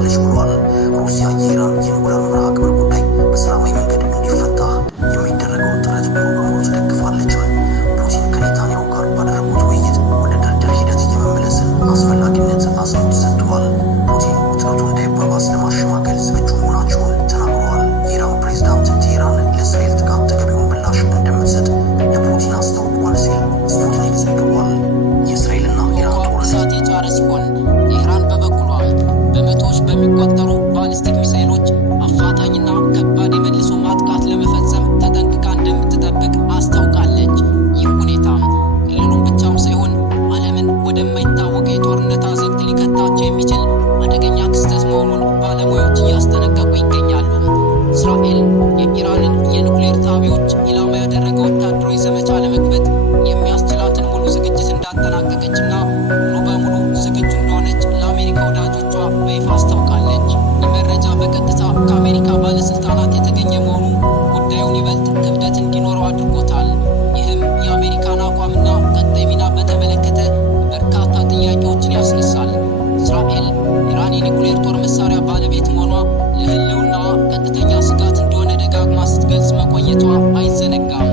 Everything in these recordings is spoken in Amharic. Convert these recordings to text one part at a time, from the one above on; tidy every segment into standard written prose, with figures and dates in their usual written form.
ትቀጥላለች ብሏል። ሩሲያ የኢራን የኒውክሌር መርሃ ግብር ጉዳይ በሰላማዊ መንገድ እንዲፈታ የሚደረገውን ጥረት ሙሉ በሙሉ ትደግፋለች። ፑቲን ከኔታንያሁ ጋር ባደረጉት ውይይት ወደ ድርድር ሂደት የመመለስን አስፈላጊነት አጽንኦት ሰጥተዋል። ፑቲን ውጥረቱ እንዳይባባስ ለማሸማገል ዝግጁ መሆናቸውን ተናግረዋል። የኢራን ፕሬዝዳንት ቴህራን ለእስራኤል ጥቃት ተገቢውን ምላሽ እንደምትሰጥ ለፑቲን አስታውቋል ሲል ስፑትኒክ ዘግቧል። የእስራኤልና ኢራን ጦርነት የጫረ ሲሆን ኢራን በበኩሏ በመቶዎች በሚቆጠሩ ባሊስቲክ ሚሳኤሎች አፋጣኝና ከባድ የመልሶ ማጥቃት ለመፈጸም ተጠንቅቃ እንደምትጠብቅ አስታውቃለች። ይህ ሁኔታ ክልሉን ብቻም ሳይሆን ዓለምን ወደማይታወቅ የጦርነት አዘቅት ሊከታቸው የሚችል አደገኛ ክስተት መሆኑን ባለሙያዎች እያስጠነቀቁ ይገኛሉ። እስራኤል የኢራንን የኑክሌር ጣቢያዎች ኢላማ ያደረገ ወታደራዊ ዘመቻ ለመክፈት የሚያስችላትን ሙሉ ዝግጅት እንዳጠናቀቀችና ሙሉ በሙሉ ዝግጁ እንደሆነች ለአሜሪካ ወዳጆቿ በይፋ አስታውቃለች። ይህ መረጃ በቀጥታ ከአሜሪካ ባለስልጣናት የተገኘ መሆኑ ጉዳዩን ይበልጥ ክብደት እንዲኖረው አድርጎታል። ይህም የአሜሪካን አቋምና ቀጣይ ሚና በተመለከተ በርካታ ጥያቄዎችን ያስነሳል። እስራኤል ኢራን የኒውክሌር ጦር መሳሪያ ባለቤት መሆኗ ለህልውናዋ ቀጥተኛ ስጋት እንደሆነ ደጋግማ ስትገልጽ መቆየቷ አይዘነጋም።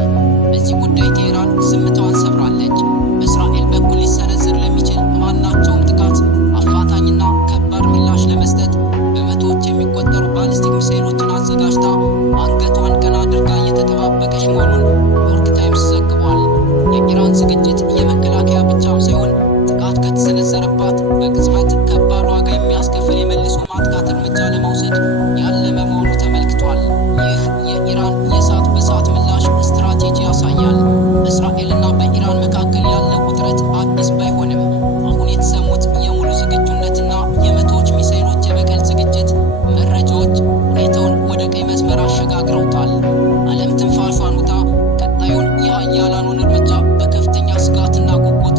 በዚህ ጉዳይ ቴህራን ዝምታዋን ሰብራለች። በእስራኤል በኩል ሊሰነዘር ለሚችል ማናቸውም ጥቃት አፋጣኝና ከባድ ምላሽ ለመስጠት በመቶዎች የሚቆጠሩ ባሊስቲክ ሚሳኤሎችን አዘጋጅታ አንገቷን ቀና አድርጋ እየተጠባበቀች መሆኑን ኒውዮርክ ታይምስ ዘግቧል። የኢራን ዝግጅት የመከላከያ ብቻም ሳይሆን ጥቃት ከተሰነዘረባት በቅጽበት ከባድ ዋጋ የሚያስከፍል የመልሶ ማጥቃት እርምጃ ለመውሰድ ያለመ መሆኑ ተመልክቷል። ይህ የኢራን የእሳት በእሳት ምላሽ ስትራቴጂ ያሳያል። በእስራኤልና በኢራን መካከል ያለው ውጥረት አዲስ ባይሆንም አሁን የተሰሙት የሙሉ ዝግጁነትና የመቶዎች ሚሳኤሎች የበቀል ዝግጅት መረጃዎች ሁኔታውን ወደ ቀይ መስመር አሸጋግረውታል። ዓለም ትንፋሿን ውጣ ቀጣዩን የሀያላኑን እርምጃ በከፍተኛ ስጋትና ጉጉት